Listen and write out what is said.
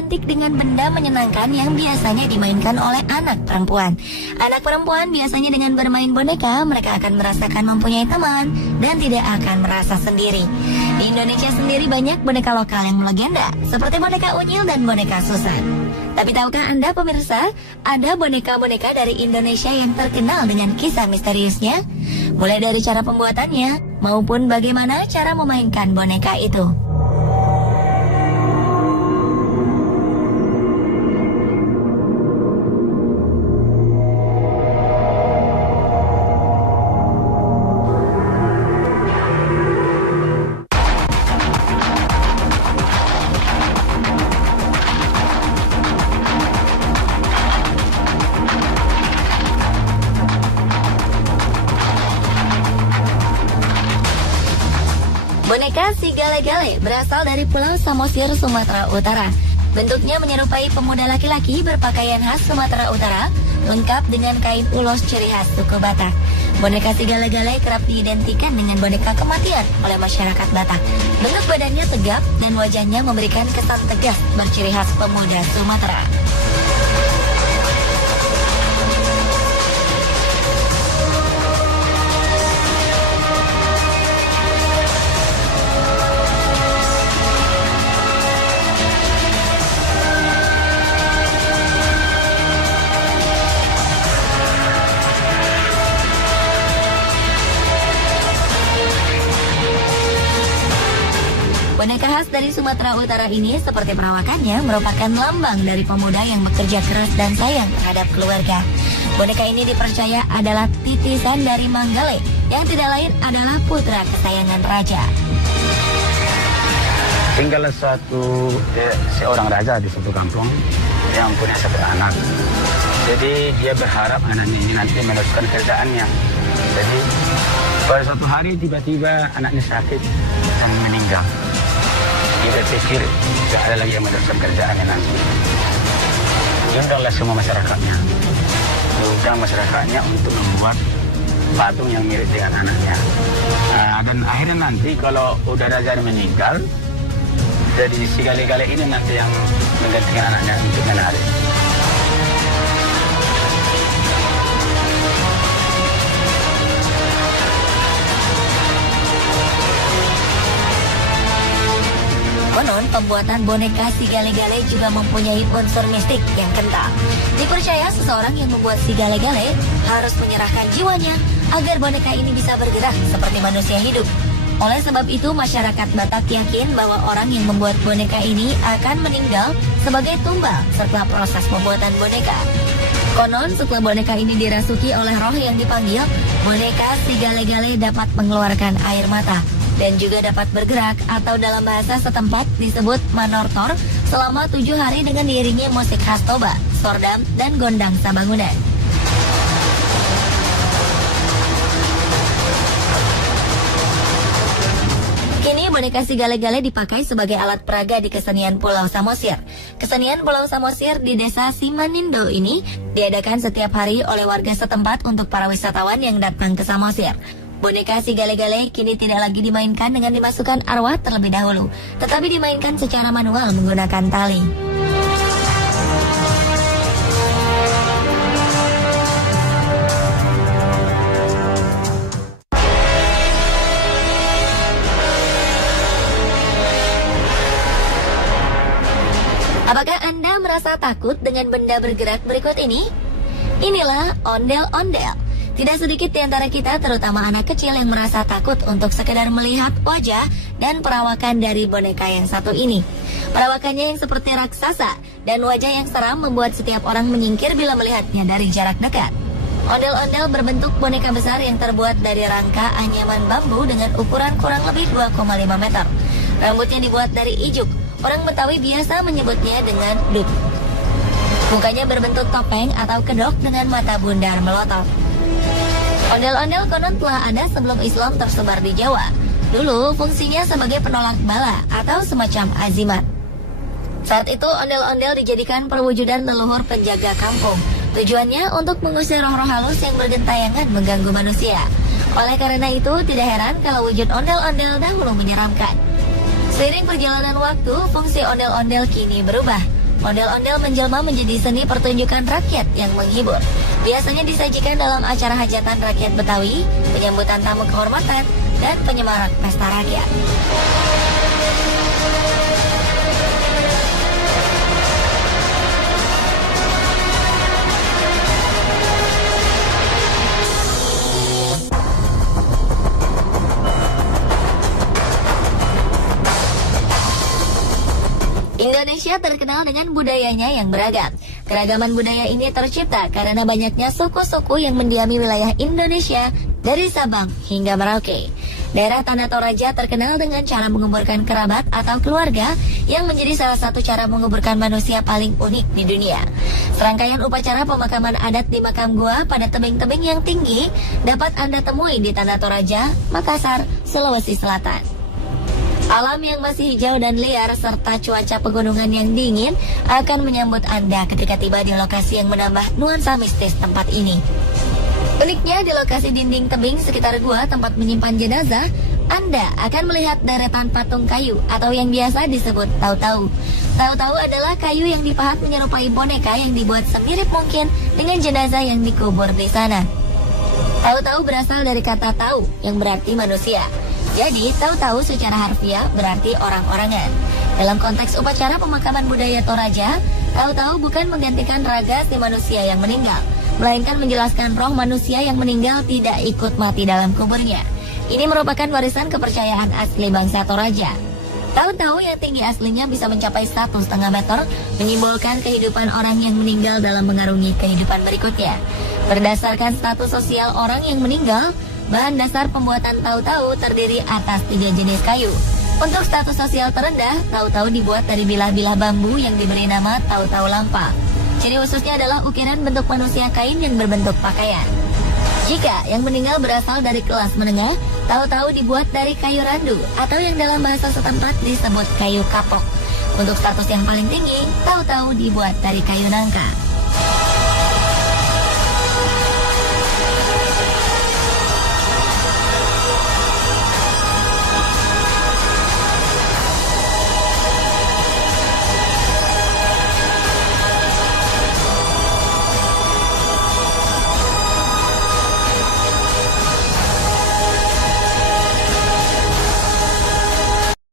identik dengan benda menyenangkan yang biasanya dimainkan oleh anak perempuan. Anak perempuan biasanya dengan bermain boneka, mereka akan merasakan mempunyai teman dan tidak akan merasa sendiri. Di Indonesia sendiri banyak boneka lokal yang melegenda, seperti boneka Unyil dan boneka Susan. Tapi tahukah Anda pemirsa, ada boneka-boneka dari Indonesia yang terkenal dengan kisah misteriusnya? Mulai dari cara pembuatannya, maupun bagaimana cara memainkan boneka itu. Boneka si Gale-Gale berasal dari Pulau Samosir, Sumatera Utara. Bentuknya menyerupai pemuda laki-laki berpakaian khas Sumatera Utara, lengkap dengan kain ulos ciri khas suku Batak. Boneka si Gale-Gale kerap diidentikan dengan boneka kematian oleh masyarakat Batak. Bentuk badannya tegap dan wajahnya memberikan kesan tegas berciri khas pemuda Sumatera. Boneka khas dari Sumatera Utara ini seperti perawakannya merupakan lambang dari pemuda yang bekerja keras dan sayang terhadap keluarga. Boneka ini dipercaya adalah titisan dari Manggale yang tidak lain adalah putra kesayangan raja. Tinggal seorang raja di suatu kampung yang punya satu anak. Jadi dia berharap anaknya ini nanti meneruskan kerjaannya. Jadi pada suatu hari tiba-tiba anaknya sakit dan meninggal. Dia berpikir tidak ada lagi yang meneruskan kerjaannya nanti. Diundanglah semua masyarakatnya. Diundang masyarakatnya untuk membuat patung yang mirip dengan anaknya. Dan akhirnya nanti kalau udah raja meninggal, jadi si Gale-Gale ini nanti yang menggantikan anaknya untuk menari. Konon, pembuatan boneka si Gale-Gale juga mempunyai unsur mistik yang kental. Dipercaya seseorang yang membuat si Gale-Gale harus menyerahkan jiwanya agar boneka ini bisa bergerak seperti manusia hidup. Oleh sebab itu, masyarakat Batak yakin bahwa orang yang membuat boneka ini akan meninggal sebagai tumbal setelah proses pembuatan boneka. Konon, setelah boneka ini dirasuki oleh roh yang dipanggil, boneka si Gale-Gale dapat mengeluarkan air mata dan juga dapat bergerak atau dalam bahasa setempat disebut manortor selama 7 hari dengan diiringi musik khas Toba, sordam, dan gondang sabangunan. Kini boneka si Gale-Gale dipakai sebagai alat peraga di kesenian Pulau Samosir. Kesenian Pulau Samosir di desa Simanindo ini diadakan setiap hari oleh warga setempat untuk para wisatawan yang datang ke Samosir. Boneka si Gale-Gale kini tidak lagi dimainkan dengan dimasukkan arwah terlebih dahulu, tetapi dimainkan secara manual menggunakan tali. Apakah Anda merasa takut dengan benda bergerak berikut ini? Inilah ondel-ondel. Tidak sedikit di antara kita, terutama anak kecil, yang merasa takut untuk sekedar melihat wajah dan perawakan dari boneka yang satu ini. Perawakannya yang seperti raksasa dan wajah yang seram membuat setiap orang menyingkir bila melihatnya dari jarak dekat. Ondel-ondel berbentuk boneka besar yang terbuat dari rangka anyaman bambu dengan ukuran kurang lebih 2,5 meter. Rambutnya dibuat dari ijuk. Orang Betawi biasa menyebutnya dengan duk. Mukanya berbentuk topeng atau kedok dengan mata bundar melotot. Ondel-ondel konon telah ada sebelum Islam tersebar di Jawa. Dulu fungsinya sebagai penolak bala atau semacam azimat. Saat itu ondel-ondel dijadikan perwujudan leluhur penjaga kampung. Tujuannya untuk mengusir roh-roh halus yang bergentayangan mengganggu manusia. Oleh karena itu tidak heran kalau wujud ondel-ondel dahulu menyeramkan. Seiring perjalanan waktu, fungsi ondel-ondel kini berubah. Ondel-ondel menjelma menjadi seni pertunjukan rakyat yang menghibur. Biasanya disajikan dalam acara hajatan rakyat Betawi, penyambutan tamu kehormatan, dan penyemarak pesta rakyat. Indonesia terkenal dengan budayanya yang beragam. Keragaman budaya ini tercipta karena banyaknya suku-suku yang mendiami wilayah Indonesia dari Sabang hingga Merauke. Daerah Tanah Toraja terkenal dengan cara menguburkan kerabat atau keluarga yang menjadi salah satu cara menguburkan manusia paling unik di dunia. Serangkaian upacara pemakaman adat di makam gua pada tebing-tebing yang tinggi dapat Anda temui di Tanah Toraja, Makassar, Sulawesi Selatan. Alam yang masih hijau dan liar serta cuaca pegunungan yang dingin akan menyambut Anda ketika tiba di lokasi yang menambah nuansa mistis tempat ini. Uniknya di lokasi dinding tebing sekitar gua tempat menyimpan jenazah, Anda akan melihat deretan patung kayu atau yang biasa disebut tau-tau. Tau-tau adalah kayu yang dipahat menyerupai boneka yang dibuat semirip mungkin dengan jenazah yang dikubur di sana. Tau-tau berasal dari kata tau yang berarti manusia. Jadi, tahu-tahu secara harfiah berarti orang-orangan. Dalam konteks upacara pemakaman budaya Toraja, tahu-tahu bukan menggantikan raga si manusia yang meninggal, melainkan menjelaskan roh manusia yang meninggal tidak ikut mati dalam kuburnya. Ini merupakan warisan kepercayaan asli bangsa Toraja. Tahu-tahu yang tinggi aslinya bisa mencapai 1,5 meter, menyimbolkan kehidupan orang yang meninggal dalam mengarungi kehidupan berikutnya. Berdasarkan status sosial orang yang meninggal, bahan dasar pembuatan tahu-tahu terdiri atas 3 jenis kayu. Untuk status sosial terendah, tahu-tahu dibuat dari bilah-bilah bambu yang diberi nama tahu-tahu lampa. Ciri khususnya adalah ukiran bentuk manusia kain yang berbentuk pakaian. Jika yang meninggal berasal dari kelas menengah, tahu-tahu dibuat dari kayu randu atau yang dalam bahasa setempat disebut kayu kapok. Untuk status yang paling tinggi, tahu-tahu dibuat dari kayu nangka.